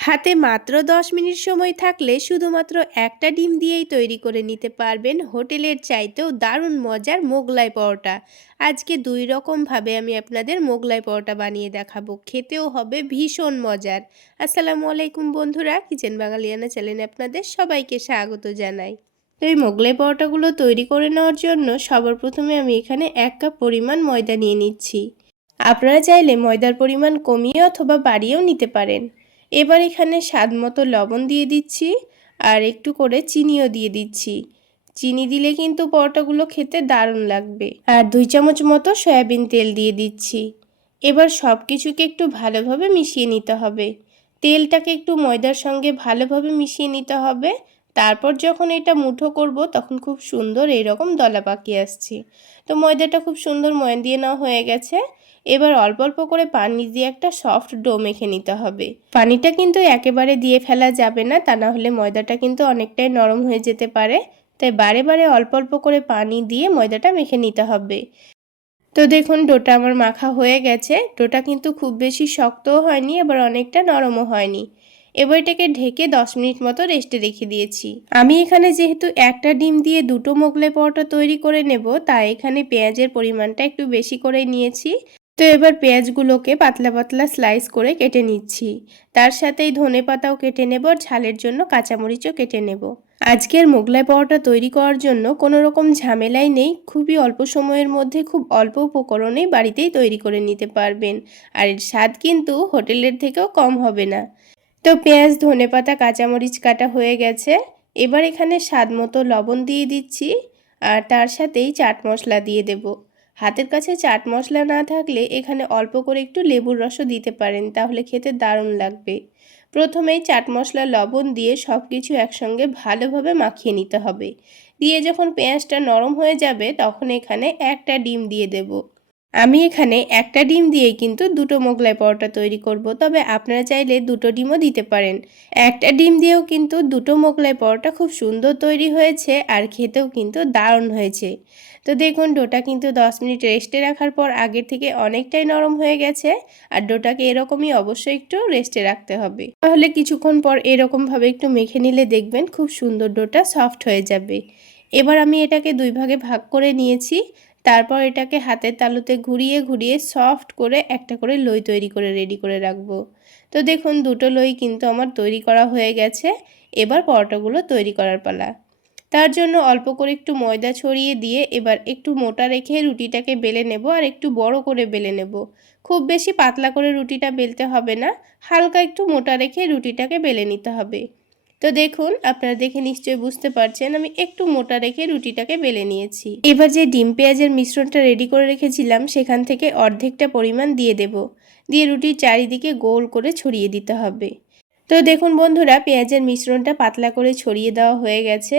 হাতে মাত্র ১০ মিনিট সময় থাকলে শুধুমাত্র একটা ডিম দিয়েই তৈরি করে নিতে পারবেন হোটেলের চাইতেও দারুণ মজার মোগলাই পরোটা। আজকে ২ রকমভাবে আমি আপনাদের মোগলাই পরোটা বানিয়ে দেখাবো। খেতেও হবে ভীষণ মজার। আসসালামু আলাইকুম বন্ধুরা, কিচেন বাঙালিয়ানা চ্যানেলে আপনাদের সবাইকে স্বাগত জানাই। তো এই মোগলাই পরোটাগুলো তৈরি করে নেওয়ার জন্য সবার প্রথমে আমি এখানে ১ কাপ পরিমাণ ময়দা নিয়ে নিচ্ছি। আপনারা চাইলে ময়দার পরিমাণ কমিয়ে অথবা বাড়িয়েও নিতে পারেন। এবার এখানে স্বাদ মতো লবণ দিয়ে দিচ্ছি আর একটু করে চিনিও দিয়ে দিচ্ছি। চিনি দিলে কিন্তু পরোটাগুলো খেতে দারুণ লাগবে। আর ২ চামচ মতো সয়াবিন তেল দিয়ে দিচ্ছি। এবার সব কিছুকে একটু ভালোভাবে মিশিয়ে নিতে হবে। তেলটাকে একটু ময়দার সঙ্গে ভালোভাবে মিশিয়ে নিতে হবে। তারপর যখন এটা মুঠো করব তখন খুব সুন্দর এরকম দলা পাকিয়ে আসছে। তো ময়দাটা খুব সুন্দর ময়ান দিয়ে নেওয়া হয়ে গেছে। এবার অল্প অল্প করে পানি দিয়ে একটা সফট ডো মেখে নিতে হবে। পানিটা কিন্তু একেবারে দিয়ে ফেলা যাবে না, তা না হলে ময়দাটা কিন্তু অনেকটাই নরম হয়ে যেতে পারে। তাই বারে বারে অল্প অল্প করে পানি দিয়ে ময়দাটা মেখে নিতে হবে। তো দেখুন ডোটা আমার মাখা হয়ে গেছে। ডোটা কিন্তু খুব বেশি শক্তও হয়নি, আবার অনেকটা নরমও হয়নি। এবার এটাকে ঢেকে 10 মিনিট মতো রেস্টে রেখে দিয়েছি। আমি এখানে যেহেতু একটা ডিম দিয়ে দুটো মোগলাই পরোটা তৈরি করে নেব, তাই এখানে পেঁয়াজের পরিমাণটা একটু বেশি করে নিয়েছি। তো এবার পেঁয়াজগুলোকে পাতলা পাতলা স্লাইস করে কেটে নিচ্ছি। তার সাথেই ধনেপাতাও কেটে নেব আর ঝালের জন্য কাঁচামরিচও কেটে নেব। আজকের মোগলাই পরোটা তৈরি করার জন্য কোনো রকম ঝামেলাই নেই। খুবই অল্প সময়ের মধ্যে খুব অল্প উপকরণেই বাড়িতেই তৈরি করে নিতে পারবেন। আর এর স্বাদ কিন্তু হোটেলের থেকেও কম হবে না। তো পেঁয়াজ, ধনেপাতা, কাঁচামরিচ কাটা হয়ে গেছে। এবার এখানে স্বাদ মতো লবণ দিয়ে দিচ্ছি আর তার সাথেই চাট মশলা দিয়ে দেব। হাতের কাছে চাট মশলা না থাকলে এখানে অল্প করে একটু লেবুর রসও দিতে পারেন, তাহলে খেতে দারুণ লাগবে। প্রথমেই চাট মশলা, লবণ দিয়ে সব কিছু একসঙ্গে ভালোভাবে মাখিয়ে নিতে হবে। দিয়ে যখন পেঁয়াজটা নরম হয়ে যাবে তখন এখানে একটা ডিম দিয়ে দেব। আমি এখানে একটা ডিম দিয়েই কিন্তু দুটো মোগলাই পরোটা তৈরি করব, তবে আপনারা চাইলে দুটো ডিমও দিতে পারেন। একটা ডিম দিয়েও কিন্তু দুটো মোগলাই পরোটা খুব সুন্দর তৈরি হয়েছে আর খেতেও কিন্তু দারুণ হয়েছে। তো দেখুন ডোটা কিন্তু 10 মিনিট রেস্টে রাখার পর আগের থেকে অনেকটাই নরম হয়ে গেছে। আর ডোটাকে এরকমই অবশ্যই একটু রেস্টে রাখতে হবে, তাহলে কিছুক্ষণ পর এরকমভাবে একটু মেখে নিলে দেখবেন খুব সুন্দর ডোটা সফট হয়ে যাবে। এবার আমি এটাকে 2 ভাগে ভাগ করে নিয়েছি। তারপর এটাকে হাতের তালুতে ঘুরিয়ে ঘুরিয়ে সফট করে একটা করে লই তৈরি করে রেডি করে রাখবো। তো দেখুন দুটো লই কিন্তু আমার তৈরি করা হয়ে গেছে। এবার পরোটাগুলো তৈরি করার পালা। তার জন্য অল্প করে একটু ময়দা ছড়িয়ে দিয়ে এবার একটু মোটা রেখে রুটিটাকে বেলে নেব আর একটু বড় করে বেলে নেব। খুব বেশি পাতলা করে রুটিটা বেলতে হবে না, হালকা একটু মোটা রেখে রুটিটাকে বেলে নিতে হবে। তো দেখুন আপনারা দেখে নিশ্চয়ই বুঝতে পারছেন আমি একটু মোটা রেখে রুটিটাকে বেলে নিয়েছি। এবার যে ডিম পেঁয়াজের মিশ্রণটা রেডি করে রেখেছিলাম সেখান থেকে অর্ধেকটা পরিমাণ দিয়ে দেব। দিয়ে রুটির চারিদিকে গোল করে ছড়িয়ে দিতে হবে। তো দেখুন বন্ধুরা পেঁয়াজের মিশ্রণটা পাতলা করে ছড়িয়ে দেওয়া হয়ে গেছে।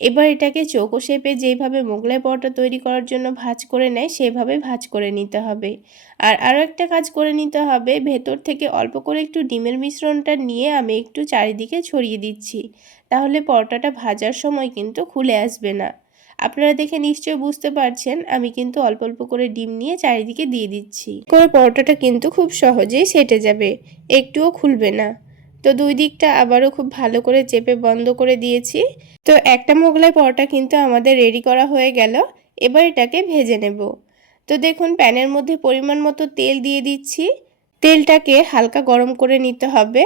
এবার এটাকে চৌকো শেপে যেভাবে মোগলাই পরোটা তৈরি করার জন্য ভাঁজ করে নেয় সেভাবে ভাঁজ করে নিতে হবে। আর আরও একটা কাজ করে নিতে হবে, ভেতর থেকে অল্প করে একটু ডিমের মিশ্রণটা নিয়ে আমি একটু চারিদিকে ছড়িয়ে দিচ্ছি। তাহলে পরোটাটা ভাজার সময় কিন্তু খুলে আসবে না। আপনারা দেখে নিশ্চয়ই বুঝতে পারছেন আমি কিন্তু অল্প অল্প করে ডিম নিয়ে চারিদিকে দিয়ে দিচ্ছি। করে পরোটাটা কিন্তু খুব সহজেই সেটে যাবে, একটুও খুলবে না। তো দুই দিকটা আবারও খুব ভালো করে চেপে বন্ধ করে দিয়েছি। তো একটা মোগলাই পরোটা কিন্তু আমাদের রেডি করা হয়ে গেল। এবার এটাকে ভেজে নেব। তো দেখুন প্যানের মধ্যে পরিমাণ মতো তেল দিয়ে দিচ্ছি। তেলটাকে হালকা গরম করে নিতে হবে।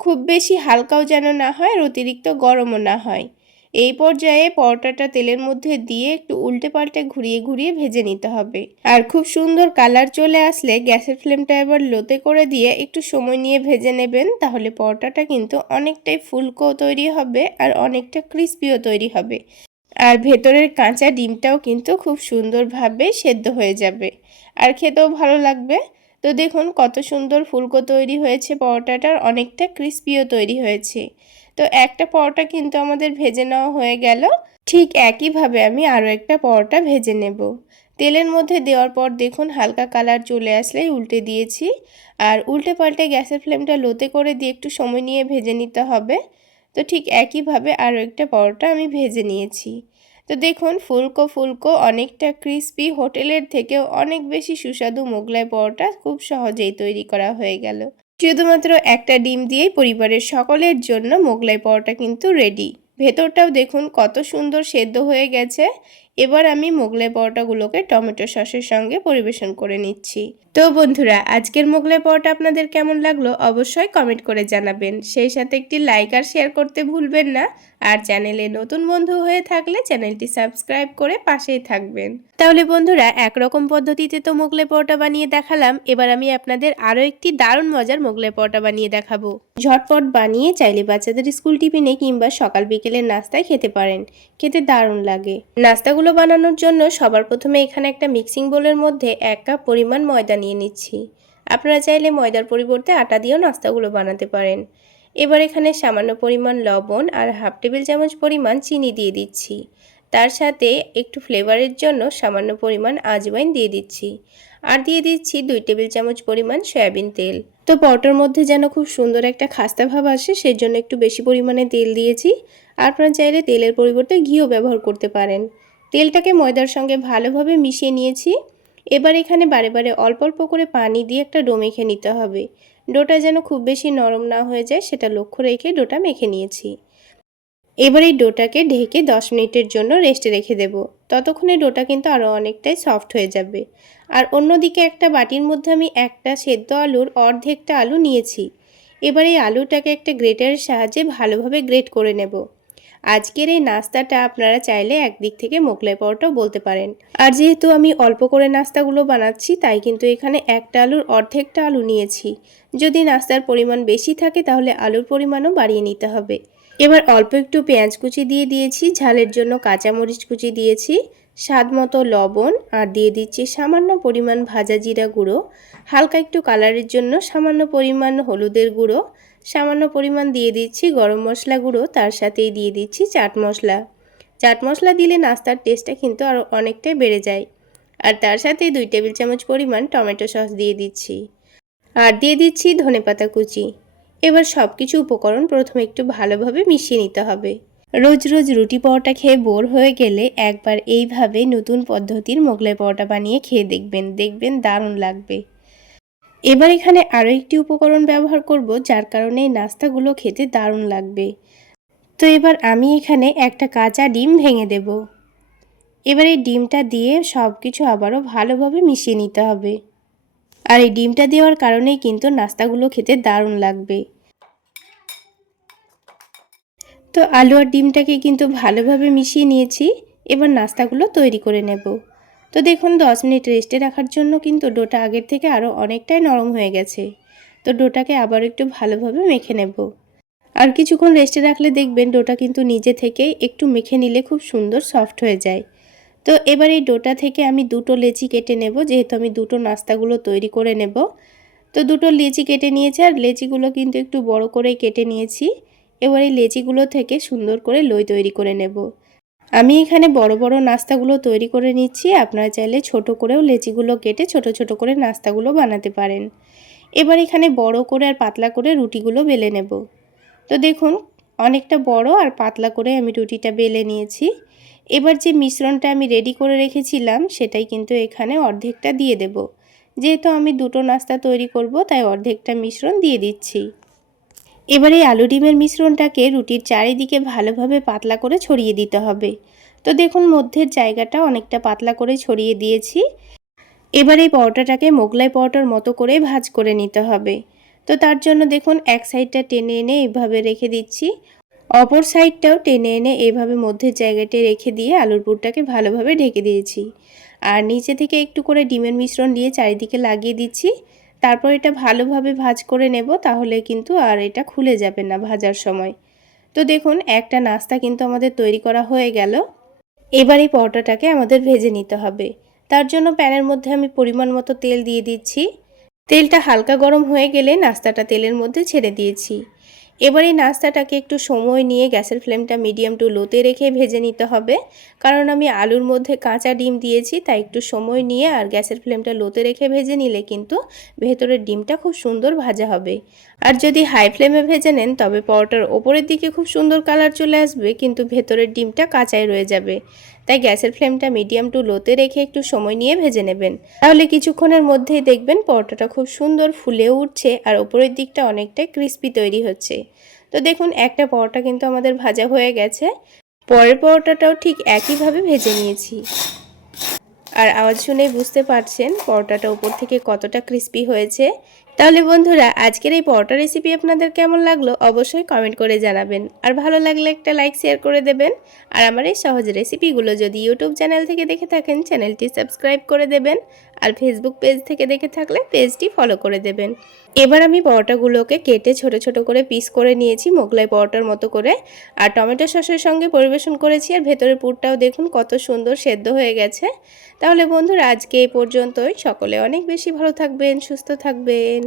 খুব বেশি হালকাও যেন না হয় আর অতিরিক্ত গরমও না হয়। এই পর্যায়ে পরোটাটা তেলের মধ্যে দিয়ে একটু উল্টে পাল্টে ঘুরিয়ে ঘুরিয়ে ভেজে নিতে হবে। আর খুব সুন্দর কালার চলে আসলে গ্যাসের ফ্লেমটা এবার লোতে করে দিয়ে একটু সময় নিয়ে ভেজে নেবেন, তাহলে পরোটাটা কিন্তু অনেকটাই ফুলকো তৈরি হবে আর অনেকটা ক্রিস্পিও তৈরি হবে। আর ভেতরের কাঁচা ডিমটাও কিন্তু খুব সুন্দরভাবে সেদ্ধ হয়ে যাবে আর খেতেও ভালো লাগবে। তো দেখুন কত সুন্দর ফুলকো তৈরি হয়েছে পরোটাটার, অনেকটা ক্রিস্পিও তৈরি হয়েছে। তো একটা পরোটা কিন্তু আমাদের ভেজে নেওয়া হয়ে গেল। ঠিক একইভাবে আমি আরও একটা পরোটা ভেজে নেব। তেলের মধ্যে দেওয়ার পর দেখুন হালকা কালার চলে আসলেই উল্টে দিয়েছি। আর উল্টে পাল্টে গ্যাসের ফ্লেমটা লোতে করে দিয়ে একটু সময় নিয়ে ভেজে নিতে হবে। তো ঠিক একইভাবে আরও একটা পরোটা আমি ভেজে নিয়েছি। তো দেখুন ফুলকো ফুলকো অনেকটা ক্রিস্পি, হোটেলের থেকেও অনেক বেশি সুস্বাদু মোগলাই পরোটা খুব সহজেই তৈরি করা হয়ে গেল। শুধুমাত্র একটা ডিম দিয়েই পরিবারের সকলের জন্য মোগলাই পরোটা কিন্তু রেডি। ভেতরটাও দেখুন কত সুন্দর সেদ্ধ হয়ে গেছে। এবার আমি মোগলাই পরোটাগুলোকে টমেটো সসের সঙ্গে পরিবেশন করে নিচ্ছি। তো বন্ধুরা, আজকের মোগলাই পরোটা আপনাদের কেমন লাগলো অবশ্যই কমেন্ট করে জানাবেন। সেই সাথে একটি লাইক আর শেয়ার করতে ভুলবেন না। আর চ্যানেলে নতুন বন্ধু হয়ে থাকলে চ্যানেলটি সাবস্ক্রাইব করে পাশেই থাকবেন। তাহলে বন্ধুরা, একরকম পদ্ধতিতে তো মোগলাই পরোটা বানিয়ে দেখালাম, এবার আমি আপনাদের আরও একটি দারুণ মজার মোগলাই পরোটা বানিয়ে দেখাবো। ঝটপট বানিয়ে চাইলে বাচ্চাদের স্কুল টিফিনে কিংবা সকাল বিকেলের নাস্তায় খেতে পারেন। খেতে দারুণ লাগে। নাস্তাগুলো বানানোর জন্য সবার প্রথমে এখানে একটা মিক্সিং বোলের মধ্যে 1 কাপ পরিমাণ ময়দা নিয়ে নিচ্ছি। আপনারা চাইলে ময়দার পরিবর্তে আটা দিয়েও নাস্তাগুলো বানাতে পারেন। এবার এখানে সামান্য পরিমাণ লবণ আর হাফ টেবিল চামচ পরিমাণ চিনি দিয়ে দিচ্ছি। তার সাথে একটু ফ্লেভারের জন্য সামান্য পরিমাণ আজওয়াইন দিয়ে দিচ্ছি। আর দিয়ে দিচ্ছি 2 টেবিল চামচ পরিমাণ সয়াবিন তেল। তো পরোটার মধ্যে যেন খুব সুন্দর একটা খাস্তা ভাব আসে, সেজন্য একটু বেশি পরিমাণে তেল দিয়েছি। আপনারা চাইলে তেলের পরিবর্তে ঘিও ব্যবহার করতে পারেন। তেলটাকে ময়দার সঙ্গে ভালোভাবে মিশিয়ে নিয়েছি। এবার এখানে বারে বারে অল্প অল্প করে পানি দিয়ে একটা ডো মেখে নিতে হবে। ডোটা যেন খুব বেশি নরম না হয়ে যায় সেটা লক্ষ্য রেখে ডোটা মেখে নিয়েছি। এবার এই ডোটাকে ঢেকে 10 মিনিটের জন্য রেস্টে রেখে দেব। ততক্ষণে ডোটা কিন্তু আরও অনেকটাই সফট হয়ে যাবে। আর অন্যদিকে একটা বাটির মধ্যে আমি একটা সেদ্ধ আলুর অর্ধেকটা আলু নিয়েছি। এবার এই আলুটাকে একটা গ্রেটারের সাহায্যে ভালোভাবে গ্রেট করে নেব। আজকের এই নাস্তাটা আপনারা চাইলে একদিক থেকে মোগলাই পরোটাও বলতে পারেন। আর যেহেতু আমি অল্প করে নাস্তাগুলো বানাচ্ছি, তাই কিন্তু এখানে একটা আলুর অর্ধেকটা আলু নিয়েছি। যদি নাস্তার পরিমাণ বেশি থাকে তাহলে আলুর পরিমাণও বাড়িয়ে নিতে হবে। এবার অল্প একটু পেঁয়াজ কুচি দিয়ে দিয়েছি, ঝালের জন্য কাঁচামরিচ কুচি দিয়েছি, স্বাদ মতো লবণ, আর দিয়ে দিচ্ছি সামান্য পরিমাণ ভাজা জিরা গুঁড়ো, হালকা একটু কালারের জন্য সামান্য পরিমাণ হলুদের গুঁড়ো, সামান্য পরিমাণ দিয়ে দিচ্ছি গরম মশলা গুঁড়ো, তার সাথেই দিয়ে দিচ্ছি চাট মশলা। চাট মশলা দিলে নাস্তার টেস্টটা কিন্তু আরও অনেকটাই বেড়ে যায়। আর তার সাথে 2 টেবিল চামচ পরিমাণ টমেটো সস দিয়ে দিচ্ছি। আর দিয়ে দিচ্ছি ধনেপাতা কুচি। এবার সব কিছু উপকরণ প্রথমে একটু ভালোভাবে মিশিয়ে নিতে হবে। রোজ রোজ রুটি পরোটা খেয়ে বোর হয়ে গেলে একবার এইভাবে নতুন পদ্ধতির মোগলাই পরোটা বানিয়ে খেয়ে দেখবেন, দেখবেন দারুণ লাগবে। এবার এখানে আরও একটি উপকরণ ব্যবহার করব, যার কারণে এই নাস্তাগুলো খেতে দারুণ লাগবে। তো এবার আমি এখানে একটা কাঁচা ডিম ভেঙে দেব। এবার এই ডিমটা দিয়ে সব কিছু আবারও ভালোভাবে মিশিয়ে নিতে হবে। আর এই ডিমটা দেওয়ার কারণেই কিন্তু নাস্তাগুলো খেতে দারুণ লাগবে। তো আলু আর ডিমটাকে কিন্তু ভালোভাবে মিশিয়ে নিয়েছি। এবার নাস্তাগুলো তৈরি করে নেব। তো দেখুন 10 মিনিট রেস্টে রাখার জন্য কিন্তু ডোটা আগের থেকে আরও অনেকটাই নরম হয়ে গেছে। তো ডোটাকে আবার একটু ভালোভাবে মেখে নেব। আর কিছুক্ষণ রেস্টে রাখলে দেখবেন ডোটা কিন্তু নিজে থেকেই একটু মেখে নিলে খুব সুন্দর সফট হয়ে যায়। তো এবার এই ডোটা থেকে আমি 2টো লেচি কেটে নেব, যেহেতু আমি 2টো নাস্তাগুলো তৈরি করে নেব। তো 2টো লেচি কেটে নিয়েছি, আর লেচিগুলো কিন্তু একটু বড় করেই কেটে নিয়েছি। এবার এই লেচিগুলো থেকে সুন্দর করে লই তৈরি করে নেব। আমি এখানে বড় বড় নাস্তাগুলো তৈরি করে নিচ্ছি, আপনারা চাইলে ছোট করেও লেচিগুলো কেটে ছোট ছোট করে নাস্তাগুলো বানাতে পারেন। এবার এখানে বড় করে আর পাতলা করে রুটিগুলো বেলে নেব। তো দেখুন অনেকটা বড় আর পাতলা করে আমি রুটিটা বেলে নিয়েছি। এবার যে মিশ্রণটা আমি রেডি করে রেখেছিলাম সেটাই কিন্তু এখানে অর্ধেকটা দিয়ে দেব। যেহেতু আমি 2টো নাস্তা তৈরি করব, তাই অর্ধেকটা মিশ্রণ দিয়ে দিচ্ছি। এবার এই আলু ডিমের মিশ্রণটাকে রুটির চারিদিকে ভালোভাবে পাতলা করে ছড়িয়ে দিতে হবে। তো দেখুন মধ্যের জায়গাটা অনেকটা পাতলা করে ছড়িয়ে দিয়েছি। এবার এই পরোটাটাকে মোগলাই পরোটার মতো করে ভাঁজ করে নিতে হবে। তো তার জন্য দেখুন এক সাইডটা টেনে এনে এইভাবে রেখে দিচ্ছি, অপর সাইডটাও টেনে এনে এইভাবে মধ্যের জায়গাটায় রেখে দিয়ে আলুর পুরটাকে ভালোভাবে ঢেকে দিয়েছি। আর নিচে থেকে একটু করে ডিমের মিশ্রণ দিয়ে চারিদিকে লাগিয়ে দিচ্ছি। তারপর এটা ভালোভাবে ভাঁজ করে নেব, তাহলে কিন্তু আর এটা খুলে যাবে না ভাজার সময়। তো দেখুন একটা নাস্তা কিন্তু আমাদের তৈরি করা হয়ে গেল। এবার এই পরোটাটাকে আমাদের ভেজে নিতে হবে। তার জন্য প্যানের মধ্যে আমি পরিমাণ মতো তেল দিয়ে দিচ্ছি। তেলটা হালকা গরম হয়ে গেলে নাস্তাটা তেলের মধ্যে ছেড়ে দিয়েছি। এবার এই নাস্তাটাকে একটু সময় নিয়ে গ্যাসের ফ্লেমটা মিডিয়াম টু লোতে রেখে ভেজে নিতে হবে। কারণ আমি আলুর মধ্যে কাঁচা ডিম দিয়েছি, তাই একটু সময় নিয়ে আর গ্যাসের ফ্লেমটা লোতে রেখে ভেজে নিলে কিন্তু ভেতরের ডিমটা খুব সুন্দর ভাজা হবে। আর যদি হাই ফ্লেমে ভেজে নেন তবে পরোটার ওপরের দিকে খুব সুন্দর কালার চলে আসবে, কিন্তু ভেতরের ডিমটা কাঁচাই রয়ে যাবে। তাই গ্যাসের ফ্লেমটা মিডিয়াম টু লোতে রেখে একটু সময় নিয়ে ভেজে নেবেন। তাহলে কিছুক্ষণের মধ্যেই দেখবেন পরোটাটা খুব সুন্দর ফুলে উঠছে আর ওপরের দিকটা অনেকটাই ক্রিস্পি তৈরি হচ্ছে। তো দেখুন একটা পরোটা কিন্তু আমাদের ভাজা হয়ে গেছে। পরের পরোটাটাও ঠিক একইভাবে ভেজে নিয়েছি। আর আওয়াজ শুনেই বুঝতে পারছেন পরোটাটা উপর থেকে কতটা ক্রিস্পি হয়েছে। তাহলে বন্ধুরা আজকের এই পরোটা রেসিপি আপনাদের কেমন লাগলো অবশ্যই কমেন্ট করে জানাবেন। আর ভালো লাগলে একটা লাইক শেয়ার করে দেবেন। আর আমার এই সহজ রেসিপিগুলো যদি ইউটিউব চ্যানেল থেকে দেখে থাকেন চ্যানেলটি সাবস্ক্রাইব করে দেবেন। আর ফেসবুক পেজ থেকে দেখে থাকলে পেজটি ফলো করে দেবেন। এবার আমি পরোটাগুলোকে কেটে ছোট ছোট করে পিস করে নিয়েছি মোগলাই পরোটার মতো করে। আর টমেটো সসের সঙ্গে পরিবেশন করেছি। আর ভেতরের পুরটাও দেখুন কত সুন্দর সেদ্ধ হয়ে গেছে। তাহলে বন্ধুরা আজকে এই পর্যন্তই। সকলে অনেক বেশি ভালো থাকবেন, সুস্থ থাকবেন।